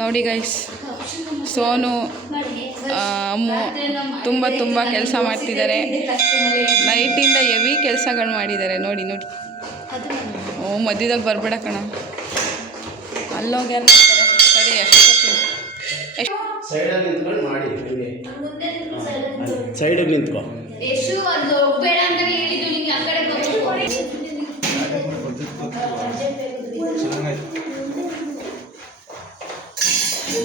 ನೋಡಿ ಗೈಸ್ ಸೋನು ಅಮ್ಮು ತುಂಬ ತುಂಬ ಕೆಲಸ ಮಾಡ್ತಿದ್ದಾರೆ. ನೈಟಿಂದ ಹೆವಿ ಕೆಲಸಗಳು ಮಾಡಿದ್ದಾರೆ. ನೋಡಿ ನೋಡಿ. ಓ ಮಧ್ಯದಲ್ಲಿ ಬರಬೇಡ ಕಣ. ಅಲ್ಲೋಗ್ಯಾರ ಸರಿ ಎಷ್ಟು ಸೈಡಲ್ಲಿ ನಿಂತ್ಕೊಂಡು ಮಾಡಿ ಸೈಡಲ್ಲಿ ನಿಂತ್ಕೊಂಡು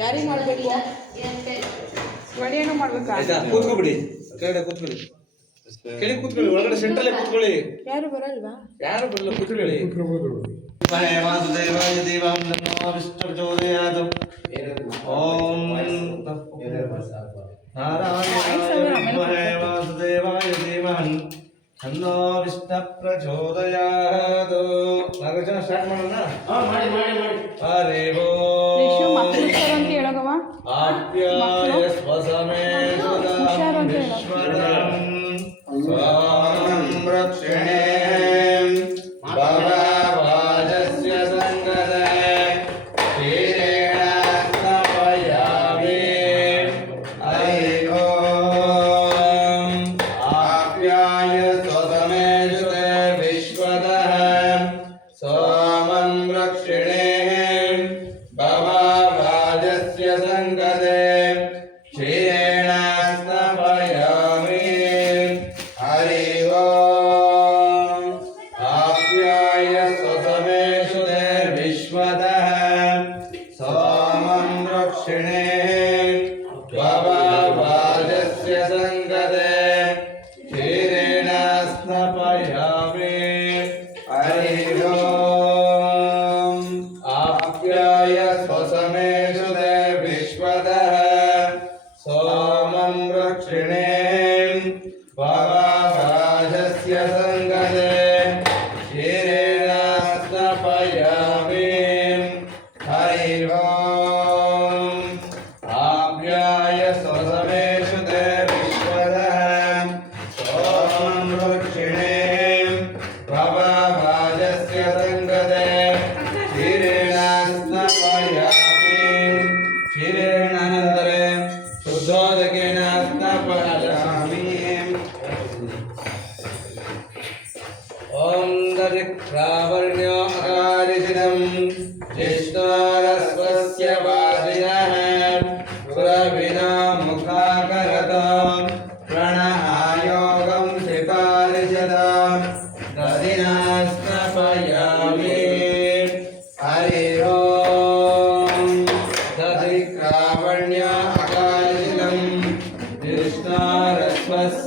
ಯಾರಿಗೆ ಮಾಡಬೇಕು? ಕೆಳಗಡೆ ಕೆಳಗೆ ಒಳಗಡೆ ಸೆಂಟ್ರಲ್ಲೇ ಕೂತ್ಕೊಳ್ಳಿ. ಯಾರು ಬರಲ್ವಾ? ಯಾರು ಬರಲ್ಲ ಕೂತ್ಕೊಳ್ಳಿ. ದೇವಾಯ ಓಂ वासुदेवाय देवान् तन्नो विष्णप्रचोदयात् नागार्जुन स्टार्ट ಮಾಡೋಣ ಹಾ ಮಾಡಿ ಮಾಡಿ ಮಾಡಿ ಹರೇವೋ சங்கதே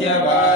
Yeah.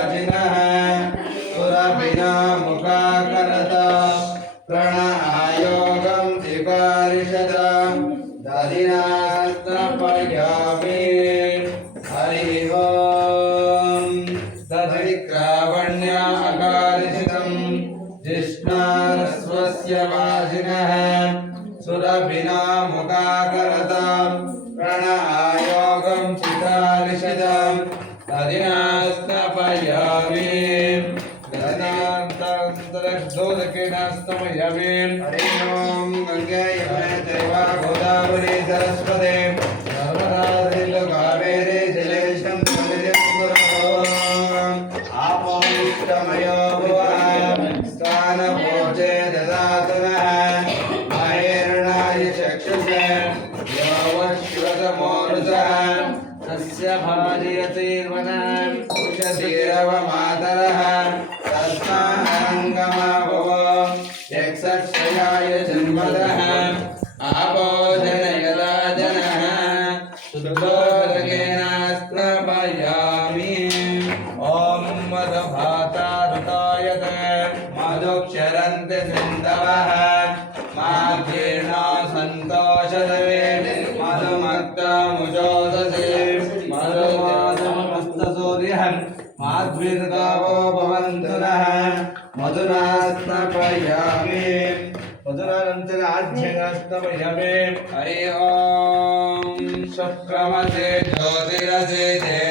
माध्वीर्गावो भवन्तु नः मधुना स्नपयामि मधुरानन्तरे हरि ओम्। शुक्रमसे ज्योतिरसे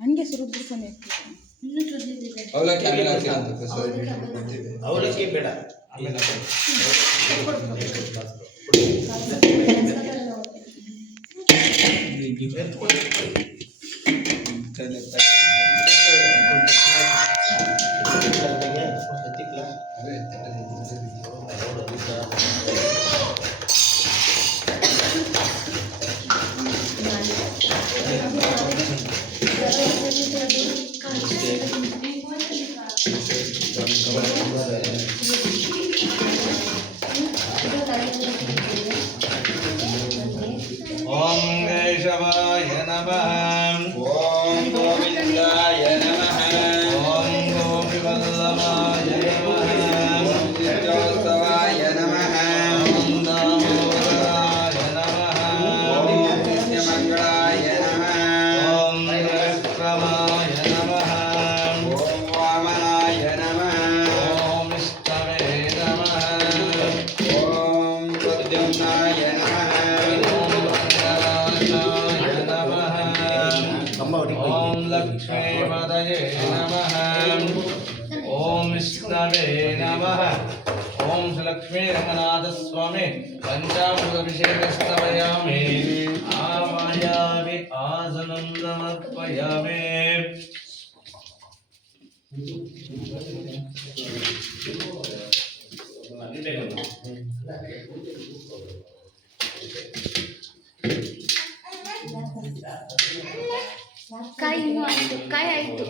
ಹಂಗೆ ಸುರಿದ್ರು ತುದಿದಿದೆ ಅವಲಕ್ಕಿ ಆಮೇಲೆ ಹಾಕಿ ಅಂತ ಅವಲಕ್ಕಿ ಬೇಡ. ಆಮೇಲೆ ಕಾಯಿ ಇನ್ನೂ ಆಯ್ತು ಕಾಯಿ ಆಯ್ತು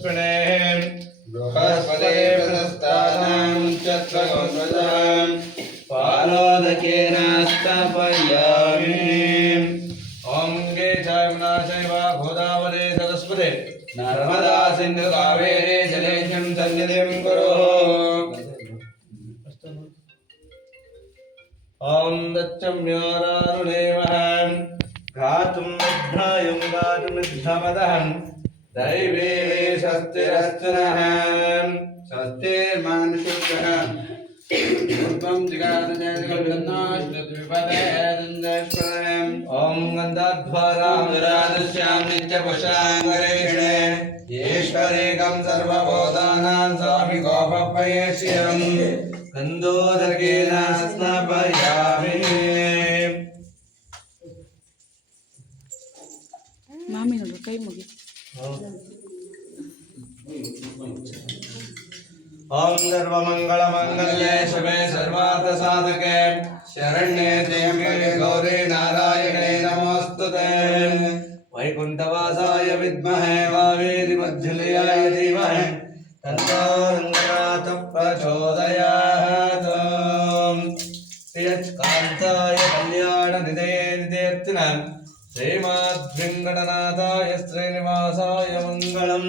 पुष्पिणे बृहस्पते प्रशस्तानां चक्रगोध्वजां पादोदकेन स्नपयामि ॐ केशायमुना चैव गोदावरी सरस्वते नर्मदा सिन्धु कावेरी जलेशं सन्निधिं कुरु ॐ दच्चम्यारारुणेवः गातुं विघ्नायुं गातुमिद्धमदहं दैवे स्वस्तिरस्तु नः स्वस्तिर्मानुषुकः पूर्वं जिगातजयगन्नाष्टद्विपदे ॐ गन्धध्वरामरादस्यां नित्यपुषाङ्गरेषणे ईश्वरेकं सर्वभूतानां स्वामि गोपपयेष्यम् गन्धोदकेन स्नापयामि ಮಾಮಿ ನೋಡು ಕೈ ಮುಗಿ ॐ सर्वमङ्गलमङ्गल्ये शुभे सर्वार्थसाधके शरण्ये देव्ये गौरी नारायणे नमोऽस्तु ते वैकुण्ठवासाय विद्महे वावेरिमज्जुलयाय धीमहि तन्नो रङ्गनाथ प्रचोदयात् श्रियच्कान्ताय कल्याणनिधये निधेऽर्थिनाम् श्रीमाद्वेङ्कटनाथाय श्रीनिवासाय मङ्गलम्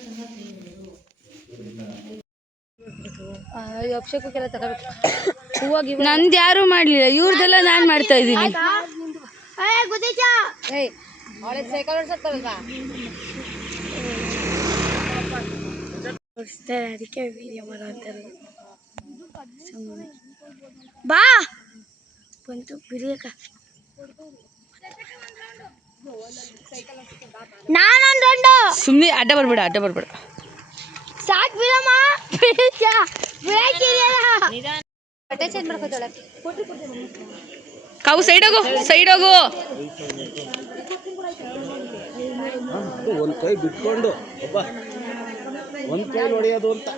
ಅಭಿಷೇಕಕ್ಕೆಲ್ಲ ತಗೋಬೇಕು. ಹೂವಾಗಿ ನಂದು ಯಾರು ಮಾಡಲಿಲ್ಲ. ಇವ್ರದೆಲ್ಲ ನಾನು ಮಾಡ್ತಾ ಇದ್ದೀನಿ. ಏಯ್ ಅವಳಿಗೆ ಸೈಕಲ್ ಓಡಿಸತ್ತಲ್ವಾ ಅದಕ್ಕೆ ವಿಡಿಯೋ ಮಾಡೋ ಅಂತ ಬಾ! ಬಂತು ಬಿರಿಯಕ ನಾನೊಂದು ರಂಡು ಸುಮ್ಮನೆ ಅಡ್ಡ ಬರ್ಬೇಡ ಅಡ್ಡ ಬರ್ಬೇಡ. ಸಾಕ್ ಬಿಡಮ್ಮ ಬಟ್ಟೆ ಚೇಂಜ್ ಕಾವು ಸೈಡ್ ಹೋಗು ಸೈಡ್ ಹೋಗು. ಒಂದ್ ಕೈ ಬಿಟ್ಕೊಂಡು ಒಬ್ಬ ಒಂದ್ ಕೈ ಹೊಡೆಯೋದು ಅಂತ.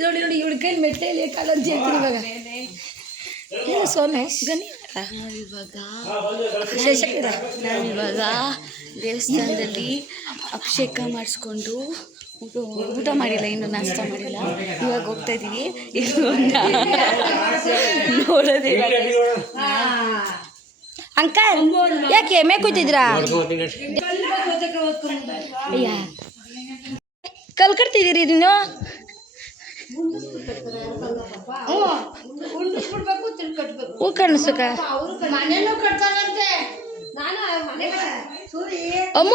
ನೋಡಿ ನೋಡಿ ಇವಳ ಕೈ ಮೆಟ್ಟೆ ಅಂತ ಹೇಳ್ತೀನಿ ಇವಾಗ ಏನು ಸ್ವಾಮಿ ಇವಾಗ ನಾನು ಇವಾಗ ದೇವಸ್ಥಾನದಲ್ಲಿ ಅಭಿಷೇಕ ಮಾಡಿಸ್ಕೊಂಡು ಊಟ ಊಟ ಮಾಡಿಲ್ಲ ಇನ್ನು ನಾಷ್ಟ ಮಾಡಿಲ್ಲ. ಇವಾಗ ಹೋಗ್ತಾ ಇದ್ದೀವಿ ನೋಡೋದೇ ಅಂಕಲ್ ಯಾಕೆ ಎಮ್ಮೆ ಕೂತಿದ್ರಾ ಅಯ್ಯ. ಕಲ್ಕಡ್ತಿದ್ದೀರಿ ನೀವು ಹೂ ಕಾಣಿಸಕ. ಅಮ್ಮ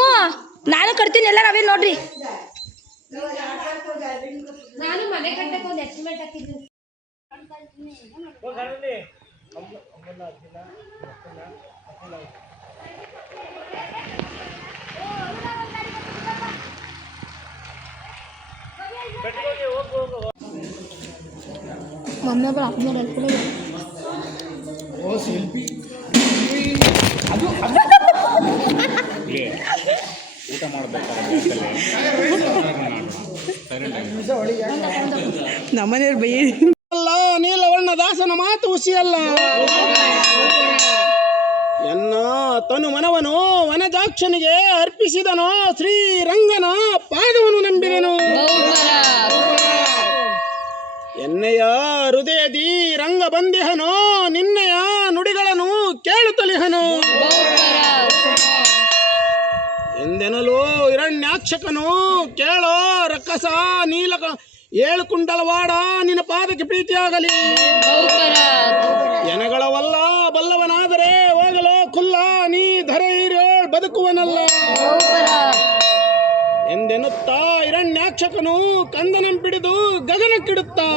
ನಾನು ಕಟ್ತೀನಿ ಎಲ್ಲ ನಾವೇ ನೋಡ್ರಿ. ನಾನು ಮನೆ ಕಟ್ಟಕ್ಕೆ ಒಂದು ಎಸ್ಟಿಮೇಟ್ ಹಾಕಿದ್ದೀನಿ ಮಮ್ಮಿ ಅದು ಅಪ್ಪ ಮಾಡಿ ಮಾಡಬೇಕಾದ್ರೆ ನಮ್ಮನೆಯವ್ರು ಬೈ ಅಲ್ಲ ನೀಲವರ್ಣ ದಾಸನ ಮಾತು ಹುಸಿಯಲ್ಲ. ಎನ್ನ ತನು ಮನವನು ವನಜಾಕ್ಷನಿಗೆ ಅರ್ಪಿಸಿದನೋ ಶ್ರೀರಂಗನ ಪಾದವನು ನಂಬಿದನು. ಎನ್ನೆಯ ಹೃದಯದಿ ರಂಗ ಬಂದಿಹನೋ ನಿನ್ನೆಯ ನುಡಿಗಳನ್ನು ಕೇಳುತ್ತಲಿಹನು ಎಂದೆನಲು ಇರಣ್ಯಾಕ್ಷಕನು ಹಿರಣ್ಯಾಕ್ಷಕನು ಕೇಳೋ ರಕ್ಕಸ ನೀಲಕ ಏಳು ಕುಂಡಲವಾಡ ನಿನ್ನ ಪಾದಕ್ಕೆ ಪ್ರೀತಿಯಾಗಲಿ. ಎನಗಳವಲ್ಲ ಬಲ್ಲವನಾದರೆ ಹೋಗಲೋ ಕುಲ್ಲ ನೀ ಧರೆ ಬದುಕುವನಲ್ಲ. ಎಂದೆನ್ನುತ್ತಾ ಹಿರಣ್ಯಾಕ್ಷಕನು ಕಂದನಂ ಪಿಡಿದು ಗಗನಕ್ಕಿಡುತ್ತಾ.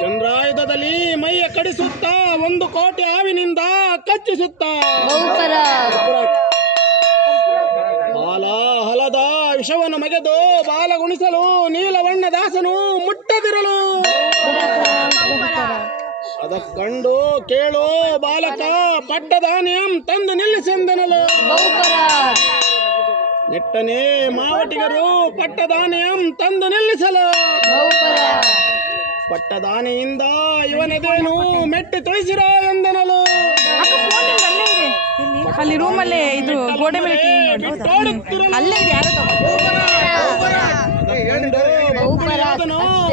ಚಂದ್ರಾಯುಧದಲ್ಲಿ ಮೈಯ ಕಡಿಸುತ್ತಾ ಒಂದು ಕೋಟಿ ಹಾವಿನಿಂದ ಕಚ್ಚಿಸುತ್ತಾ. ಕಂಡು ಕೇಳೋ ಬಾಲಕ ಪಟ್ಟದಾನಿಯಂ ತಂದು ನಿಲ್ಲಿಸೆಂದನಲು ನೆಟ್ಟನೆ ಮಾವಟಿಗರು ಪಟ್ಟದಾನಿಯಂ ತಂದು ನಿಲ್ಲಿಸಲು. ಪಟ್ಟದಾನೆಯಿಂದ ಇವನದೇನು ಮೆಟ್ಟಿ ತೊಳಿಸಿರ ಎಂದನಲು ಅಲ್ಲಿ ರೂಮಲ್ಲೇ ಇದು ಗೋಡೆ ಮೇಲೆ ಅಲ್ಲೇ ಇದೆ ಯಾರೋ ಕಂಡು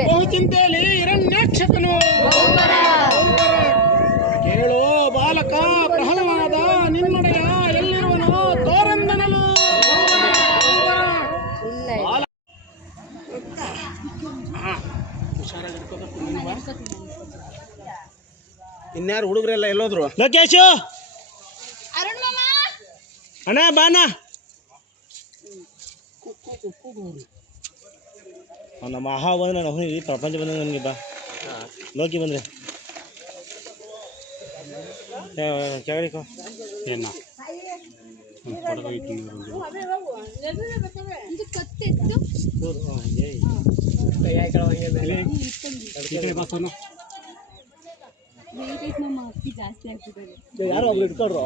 ಬಹು ಚಿಂತೆಯಲ್ಲಿ ಹಿರಣ್ಯಾಕ್ಷಕನು ಕೇಳೋ ಬಾಲಕ ಪ್ರಹ್ಲಾದ ನಿನ್ನೊಡೆಯ ಎಲ್ಲಿರುವನು ತೋರೆಂದನಲು ಬಾಲ- ಹಾ, ಹುಷಾರಾಗಿ ಹಿಡ್ಕೋಬೇಕು, ನೀನು ಬಾ. ಇನ್ಯಾರು ಹುಡುಗರೆಲ್ಲ ಎಲ್ಲೋದ್ರು? ಲೋಕೇಶು! ಅಣ್ಣ ಬಾಣ ನಮ್ಮ ಆಹಾ ಬಂದ್ರೆ ನಾನು ಹೋಗಿ ಪ್ರಪಂಚ ಬಂದ ನನಗೆ ಬಾ. ಲೋಕಿ ಬಂದ್ರೆ. ಕೆಳಗೆ ಏನ? ಯಾರು ಒಬ್ರು ಇಟ್ಕೊಡ್ರು?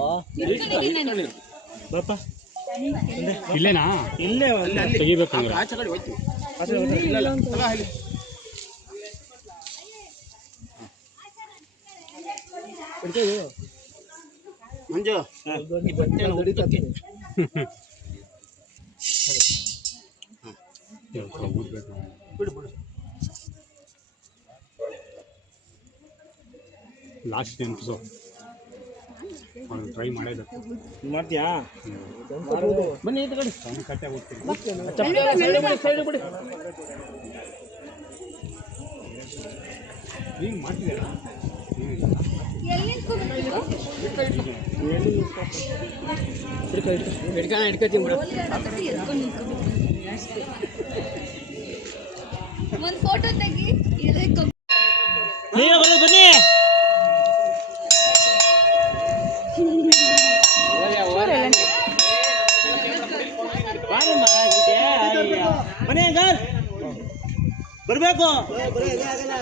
ಬಾಪ ಇಲ್ಲೇನಾ? ಇಲ್ಲೇ ತೆಗಿಬೇಕು ಆಚೆ ಕಡೆ ಹೋಯ್ತು. ಆಚೆ ಇಲ್ಲ ಇಲ್ಲ. ತಗೋ ಇಲ್ಲಿ. ಹಿಡ್ಕೊಳ್ಳಿ. ಮಂಜು ಈ ಬಟ್ಟೆನ ಹೊಡಿತಕ್ಕೆ. ಬಿಡು ಬಿಡು. ಲಾಸ್ಟ್ ನೆನಪಿಸು ಅವ್ರು ಟ್ರೈ ಮಾಡಿದ. ಮಾಡ್ತೀಯಾ? ಬನ್ನಿ ಈ ಕಡೆ. ಕಟ್ಟೆ ಹೋಗ್ತೀನಿ. ಸೈಡ್ ಬಿಡಿ ಮಾಡ್ತಿದ್ದೀರಾ ಒಂದು ಫೋಟೋ ತೆಗಿ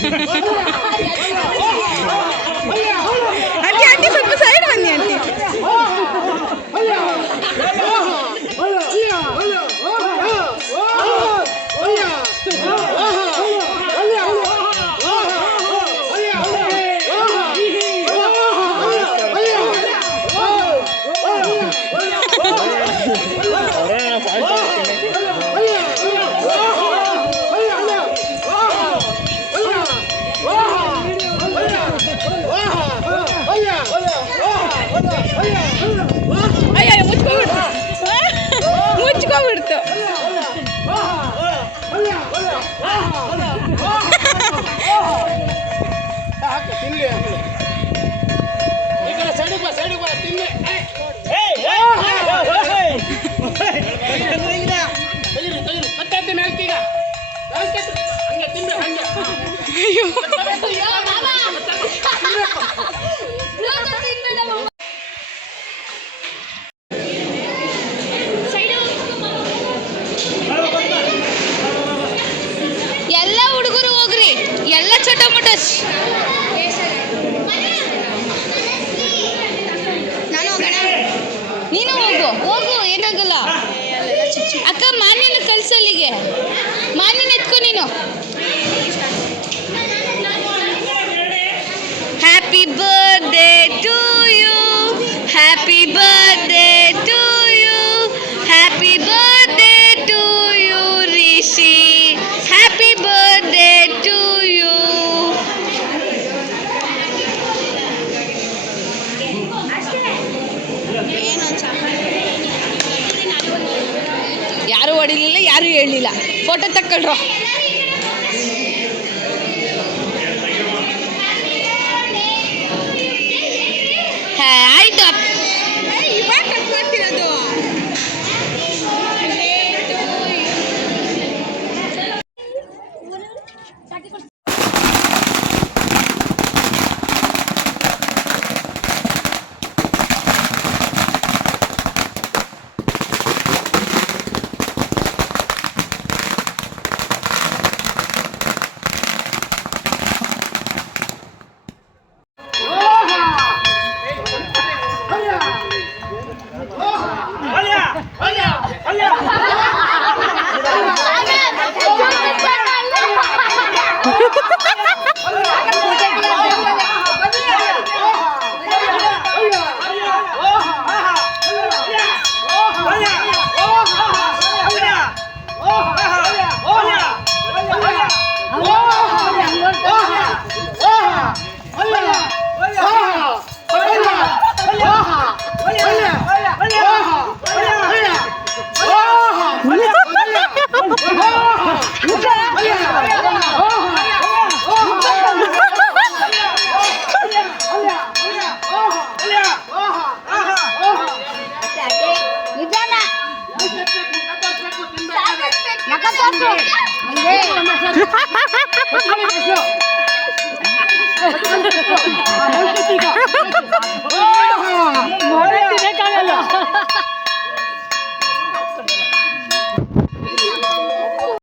我们俩太年轻 ಫೋಟೋ ತಕ್ಕೊಳ್ರು ಹೇ